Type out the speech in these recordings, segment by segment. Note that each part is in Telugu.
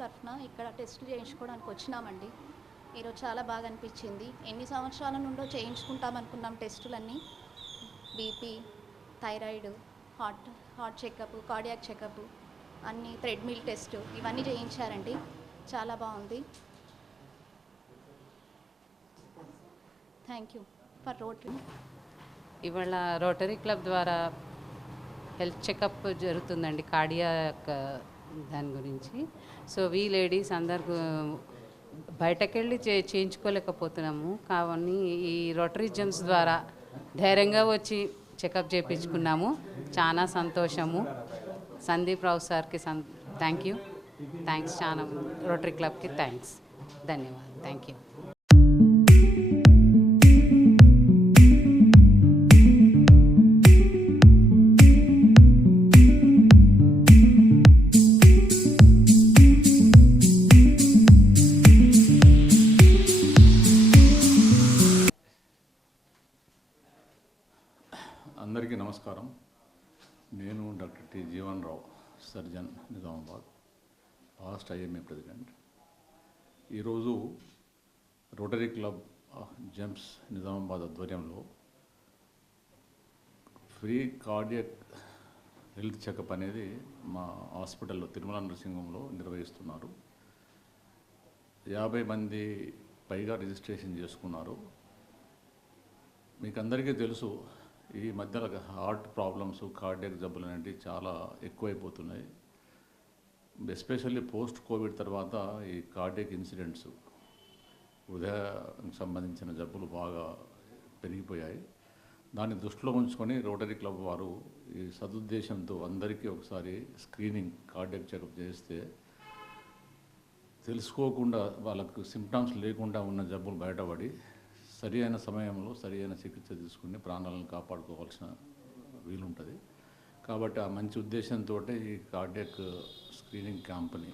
తరఫున ఇక్కడ టెస్టులు చేయించుకోవడానికి వచ్చినామండి. ఈరోజు చాలా బాగా అనిపించింది. ఎన్ని సంవత్సరాల నుండో చేయించుకుంటాం అనుకున్నాం టెస్టులన్నీ. BP thyroid heart heart checkup cardiac checkup అన్ని థ్రెడ్మిల్ టెస్ట్ ఇవన్నీ చేయించారండి. చాలా బాగుంది. Thank you for Rotary. ఇవాళ రోటరీ క్లబ్ ద్వారా హెల్త్ చెకప్ జరుగుతుందండి. కార్డియాక్ దాని గురించి. సో వీ లేడీస్ అందరు బయటకెళ్ళి చే చేయించుకోలేకపోతున్నాము. కావని ఈ రోటరీ జమ్స్ ద్వారా ధైర్యంగా వచ్చి చెకప్ చేయించుకున్నాము చాలా సంతోషము. సందీప్ రావు సార్కి సం థ్యాంక్ యూ థ్యాంక్స్ చాలా రోటరీ క్లబ్కి థ్యాంక్స్ ధన్యవాదాలు. Thank you Rotary club Gems Nizamabad ఆధ్వర్యంలో ఫ్రీ కార్డియక్ హెల్త్ చెకప్ అనేది మా హాస్పిటల్లో తిరుమల నరసింహంలో నిర్వహిస్తున్నారు. యాభై మంది పైగా రిజిస్ట్రేషన్ చేసుకున్నారు. మీకు అందరికీ తెలుసు ఈ మధ్యలో హార్ట్ ప్రాబ్లమ్స్ కార్డియక్ జబ్బులు అనేవి చాలా ఎక్కువైపోతున్నాయి. ఎస్పెషల్లీ పోస్ట్ కోవిడ్ తర్వాత ఈ కార్డియక్ ఇన్సిడెంట్స్ ఉదయం సంబంధించిన జబ్బులు బాగా పెరిగిపోయాయి. దాన్ని దృష్టిలో ఉంచుకొని రోటరీ క్లబ్ వారు ఈ సదుద్దేశంతో అందరికీ ఒకసారి స్క్రీనింగ్ కార్డియక్ చెకప్ చేస్తే తెలుసుకోకుండా వాళ్ళకు సిమ్టమ్స్ లేకుండా ఉన్న జబ్బులు బయటపడి సరి అయిన సమయంలో సరి అయిన చికిత్స తీసుకుని ప్రాణాలను కాపాడుకోవాల్సిన వీలుంటుంది. కాబట్టి ఆ మంచి ఉద్దేశంతో ఈ కార్డియక్ స్క్రీనింగ్ క్యాంప్ని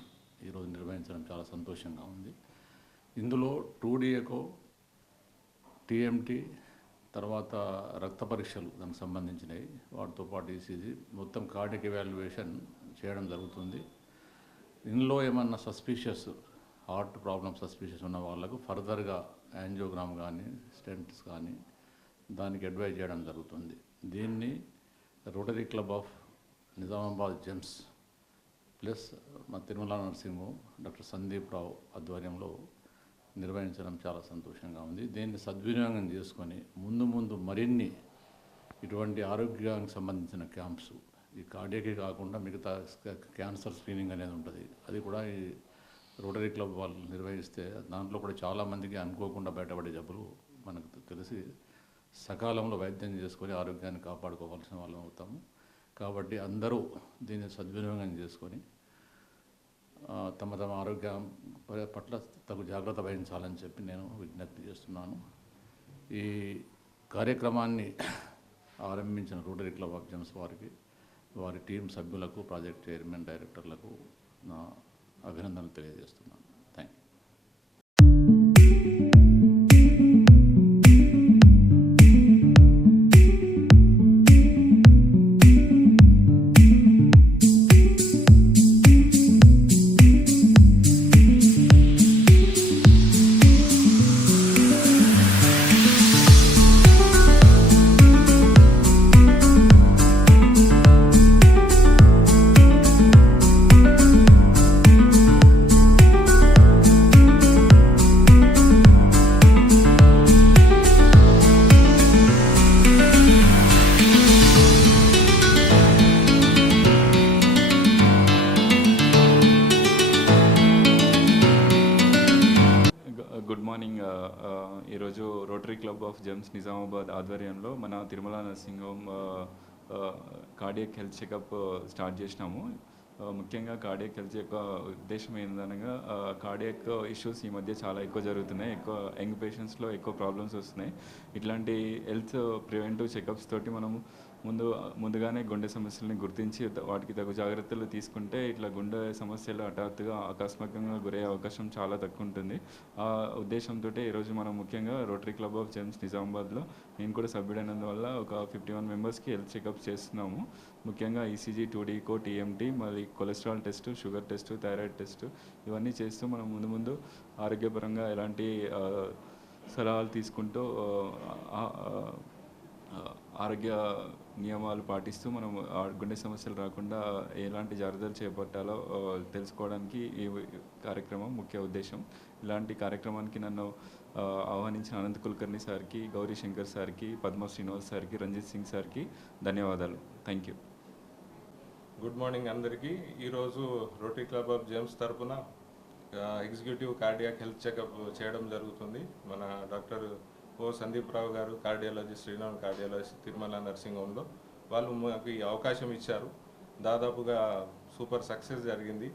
ఈరోజు నిర్వహించడం చాలా సంతోషంగా ఉంది. ఇందులో టూడిఎకో టీఎంటీ తర్వాత రక్త పరీక్షలు దానికి సంబంధించినవి. వాటితో పాటు ఈసీజీ మొత్తం కార్డిక్ ఎవాల్యుయేషన్ చేయడం జరుగుతుంది. ఇందులో ఏమన్నా సస్పీషియస్ హార్ట్ ప్రాబ్లమ్ సస్పీషియస్ ఉన్న వాళ్ళకు ఫర్దర్గా యాంజియోగ్రామ్ కానీ స్టెంట్స్ కానీ దానికి అడ్వైజ్ చేయడం జరుగుతుంది. దీన్ని Rotary club of Nizamabad Gems plus మా తిరుమల నరసింహు డాక్టర్ సందీప్ రావు ఆధ్వర్యంలో నిర్వహించడం చాలా సంతోషంగా ఉంది. దీన్ని సద్వినియోగం చేసుకొని ముందు ముందు మరిన్ని ఇటువంటి ఆరోగ్యానికి సంబంధించిన క్యాంప్స్ ఈ కార్డియకే కాకుండా మిగతా క్యాన్సర్ స్క్రీనింగ్ అనేది ఉంటుంది. అది కూడా ఈ రోటరీ క్లబ్ వాళ్ళు నిర్వహిస్తే దాంట్లో కూడా చాలామందికి అనుకోకుండా బయటపడే జబ్బులు మనకు తెలిసి సకాలంలో వైద్యం చేసుకొని ఆరోగ్యాన్ని కాపాడుకోవాల్సిన వాళ్ళం అవుతాము. కాబట్టి అందరూ దీన్ని సద్వినియోగం చేసుకొని తమ తమ ఆరోగ్యం పట్ల తగు జాగ్రత్త వహించాలని చెప్పి నేను విజ్ఞప్తి చేస్తున్నాను. ఈ కార్యక్రమాన్ని ఆరంభించిన రోటరీ క్లబ్ ఆఫ్ జెమ్స్ వారికి వారి టీం సభ్యులకు ప్రాజెక్ట్ చైర్మన్ డైరెక్టర్లకు నా అభినందనలు తెలియజేస్తున్నాను. గుడ్ మార్నింగ్ ఈరోజు Rotary club of Gems Nizamabad ఆధ్వర్యంలో మన Tirumala nursing cardiac health checkup start చేసినాము. ముఖ్యంగా కార్డియక్ హెల్త్ యొక్క ఉద్దేశం ఏందనగా కార్డియక్ ఇష్యూస్ ఈ మధ్య చాలా ఎక్కువ జరుగుతున్నాయి. ఎక్కువ యంగ్ పేషెంట్స్లో ఎక్కువ ప్రాబ్లమ్స్ వస్తున్నాయి. ఇట్లాంటి హెల్త్ ప్రివెంటివ్ చెకప్స్ తోటి మనము ముందు ముందుగానే గుండె సమస్యలను గుర్తించి వాటికి తగు జాగ్రత్తలు తీసుకుంటే ఇట్లా గుండె సమస్యలు హఠాత్తుగా ఆకస్మికంగా గురయ్యే అవకాశం చాలా తక్కువ ఉంటుంది ఆ ఉద్దేశంతో ఈరోజు మనం ముఖ్యంగా రోటరీ క్లబ్ ఆఫ్ జెమ్స్ నిజామాబాద్లో నేను కూడా సభ్యుడైనందువల్ల ఒక ఫిఫ్టీ వన్ మెంబర్స్కి హెల్త్ చెకప్ చేస్తున్నాము. ముఖ్యంగా ECG two D echo TMT మళ్ళీ cholesterol test sugar test thyroid test ఇవన్నీ చేస్తూ మనం ముందు ముందు ఆరోగ్యపరంగా ఎలాంటి సలహాలు తీసుకుంటూ ఆరోగ్య నియమాలు పాటిస్తూ మనం ఆ గుండె సమస్యలు రాకుండా ఎలాంటి జాగ్రత్తలు చేపట్టాలో తెలుసుకోవడానికి ఈ కార్యక్రమం ముఖ్య ఉద్దేశం. ఇలాంటి కార్యక్రమానికి నన్ను ఆహ్వానించిన అనంత్ కుల్కర్ణి సార్కి గౌరీ శంకర్ సార్కి పద్మ శ్రీనివాస్ సార్కి రంజిత్ సింగ్ సార్కి ధన్యవాదాలు. Thank you. గుడ్ మార్నింగ్ అందరికీ. ఈరోజు రోటరీ క్లబ్ ఆఫ్ జేమ్స్ తరపున ఎగ్జిక్యూటివ్ కార్డియాక్ హెల్త్ చెకప్ చేయడం జరుగుతుంది. మన డాక్టర్ ఓ సందీప్ రావు గారు cardiologist Sriram cardiologist Tirumala nursing హోమ్లో వాళ్ళు మాకు ఈ అవకాశం ఇచ్చారు. దాదాపుగా సూపర్ సక్సెస్ జరిగింది.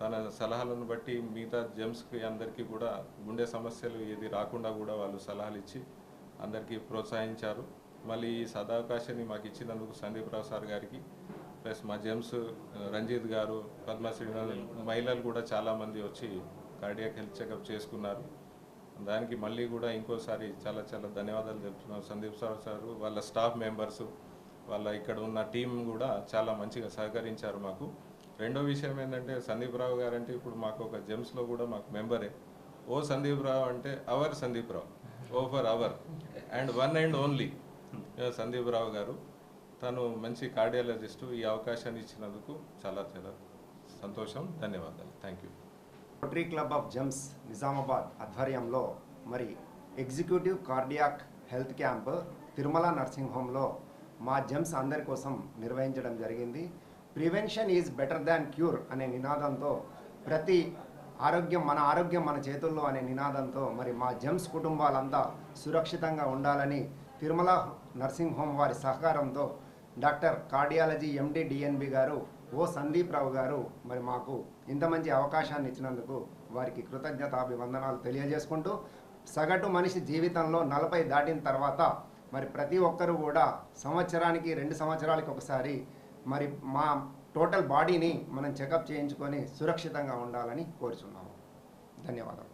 తన సలహాలను బట్టి మిగతా జెమ్స్కి అందరికీ కూడా గుండె సమస్యలు ఏది రాకుండా కూడా వాళ్ళు సలహాలు ఇచ్చి అందరికీ ప్రోత్సహించారు. మళ్ళీ ఈ సదావకాశాన్ని మాకు ఇచ్చినందుకు సందీప్ రావు సార్ గారికి ప్లస్ మా జెమ్స్ రంజిత్ గారు పద్మశ్రీ మహిళలు కూడా చాలామంది వచ్చి కార్డియాక్ హెల్త్ చెకప్ చేసుకున్నారు. దానికి మళ్ళీ కూడా ఇంకోసారి చాలా చాలా ధన్యవాదాలు తెలుపుతున్నాం. సందీప్ సార్ సార్ వాళ్ళ స్టాఫ్ మెంబర్స్ వాళ్ళ ఇక్కడ ఉన్న టీం కూడా చాలా మంచిగా సహకరించారు మాకు. రెండో విషయం ఏంటంటే సందీప్ రావు గారు అంటే ఇప్పుడు మాకు ఒక జెమ్స్లో కూడా మాకు మెంబరే. ఓ సందీప్ రావు అంటే our Sandeep Rao. O for our. And one and only Sandeep Rao గారు. తను మంచి కార్డియాలజిస్టు ఈ అవకాశాన్ని ఇచ్చినందుకు చాలా చాలా సంతోషం. ధన్యవాదాలు. Thank you. Rotary club of Gems Nizamabad ఆధ్వర్యంలో మరి executive cardiac health camp Tirumala nursing హోమ్లో మా జెమ్స్ అందరి కోసం నిర్వహించడం జరిగింది. Prevention is better than cure అనే నినాదంతో ప్రతి ఆరోగ్యం మన ఆరోగ్యం మన చేతుల్లో అనే నినాదంతో మరి మా జెమ్స్ కుటుంబాలంతా సురక్షితంగా ఉండాలని తిరుమల నర్సింగ్ హోమ్ వారి సహకారంతో డాక్టర్ కార్డియాలజీ ఎండి డిఎన్బి గారు ఓ సందీప్ రావు గారు మరి మాకు ఇంత మంచి అవకాశాన్ని ఇచ్చినందుకు వారికి కృతజ్ఞతాభివందనాలు తెలియజేసుకుంటూ సగటు మనిషి జీవితంలో నలభై దాటిన తర్వాత మరి ప్రతి ఒక్కరూ కూడా సంవత్సరానికి రెండు సంవత్సరాలకి ఒకసారి మరి మా టోటల్ బాడీని మనం చెకప్ చేయించుకొని సురక్షితంగా ఉండాలని కోరుచున్నాము. ధన్యవాదాలు.